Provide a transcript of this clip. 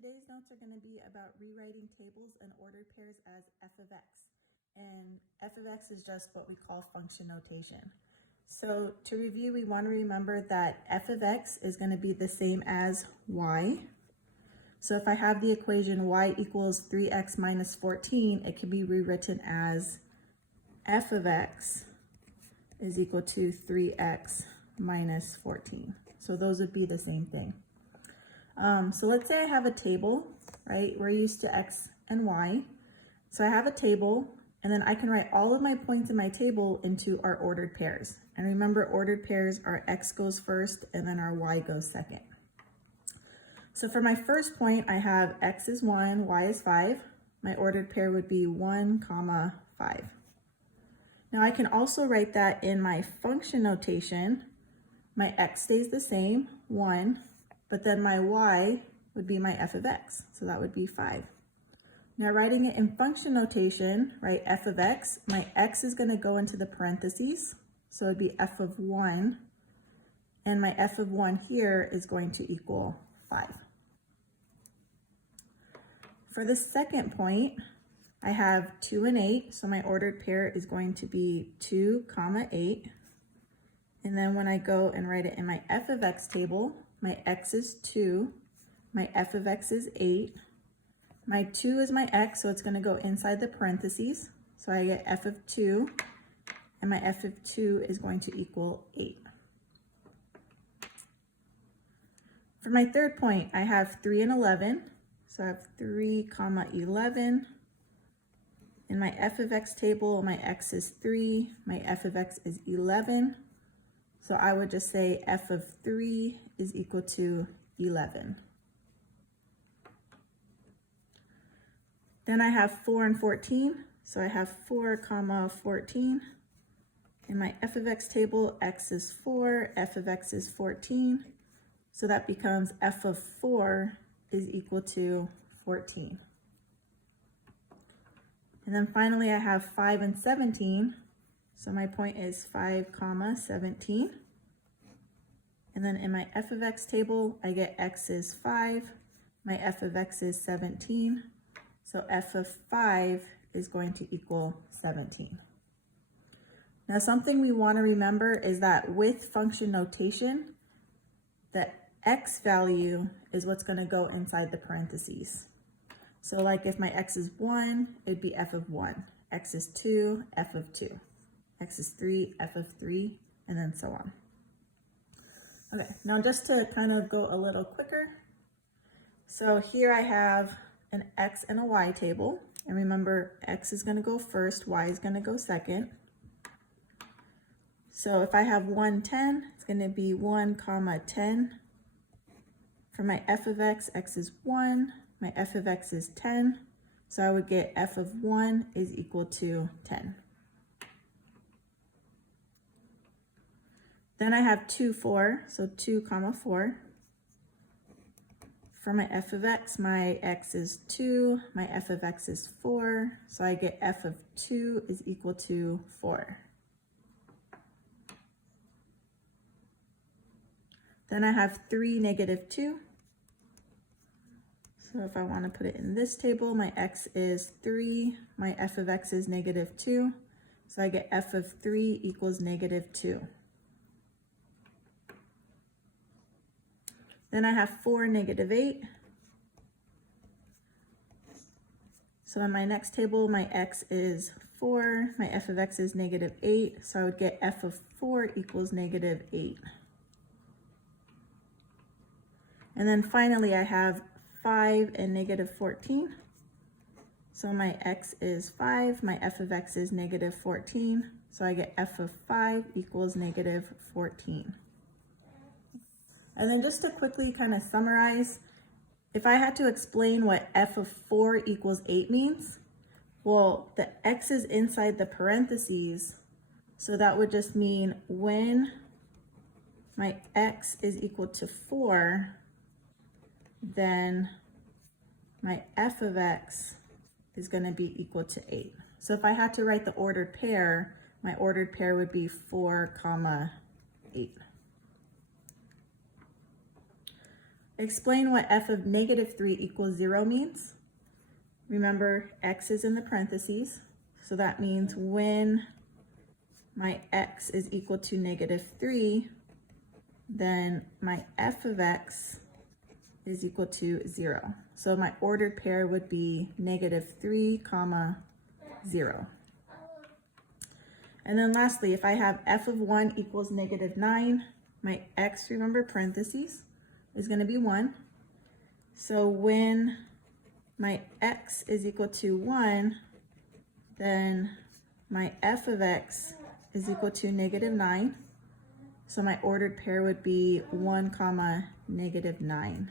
today's notes are going to be about rewriting tables and ordered pairs as f of x. And f of x is just what we call function notation. So to review, we want to remember that f of x is going to be the same as y. So if I have the equation y equals 3x minus 14, it can be rewritten as f of x is equal to 3x minus 14. So those would be the same thing. So let's say I have a table, right? We're used to x and y. So I have a table, and then I can write all of my points in my table into our ordered pairs. And remember, ordered pairs are x goes first, and then our y goes second. So for my first point, I have x is 1, y is 5. My ordered pair would be 1, 5. Now I can also write that in my function notation. My x stays the same, 1, but then my y would be my f of x, so that would be 5. Now writing it in function notation, right, f of x, my x is going to go into the parentheses, so it'd be f of 1, and my f of 1 here is going to equal 5. For the second point, I have 2 and 8, so my ordered pair is going to be 2, 8. And then when I go and write it in my f of x table, my x is 2, my f of x is 8. My 2 is my x, so it's going to go inside the parentheses. So I get f of 2, and my f of 2 is going to equal 8. For my third point, I have 3 and 11. So I have 3, 11. In my f of x table, my x is 3, my f of x is 11. So I would just say f of 3 is equal to 11. Then I have 4 and 14. So I have 4, 14. In my f of x table, x is 4, f of x is 14. So that becomes f of 4 is equal to 14. And then finally I have 5 and 17. So my point is 5, 17. And then in my f of x table, I get x is 5, my f of x is 17. So f of 5 is going to equal 17. Now something we want to remember is that with function notation, the x value is what's going to go inside the parentheses. So like if my x is 1, it'd be f of 1. X is 2, f of 2. X is 3, f of 3, and then so on. Okay, now just to kind of go a little quicker. So here I have an x and a y table. And remember, x is going to go first, y is going to go second. So if I have 1, 10, it's going to be 1, 10. For my f of x, x is 1. My f of x is 10. So I would get f of 1 is equal to 10. Then I have 2, 4, so 2, 4. For my f of x, my x is 2, my f of x is 4, so I get f of 2 is equal to 4. Then I have 3, -2. So if I want to put it in this table, my x is 3, my f of x is -2, so I get f of 3 equals -2. Then I have 4, -8. So in my next table, my x is 4, my f of x is -8, so I would get f of 4 equals -8. And then finally, I have 5 and -14. So my x is 5, my f of x is -14, so I get f of 5 equals -14. And then just to quickly kind of summarize, if I had to explain what f of 4 equals 8 means, well, the x is inside the parentheses, so that would just mean when my x is equal to 4, then my f of x is going to be equal to 8. So if I had to write the ordered pair, my ordered pair would be 4, 8. Explain what f of negative 3 equals 0 means. Remember, x is in the parentheses, so that means when my x is equal to negative 3, then my f of x is equal to 0. So my ordered pair would be negative 3, comma 0. And then lastly, if I have f of 1 equals negative 9, my x, remember parentheses, is going to be 1. So when my x is equal to 1, then my f of x is equal to negative 9. So my ordered pair would be 1, comma negative 9.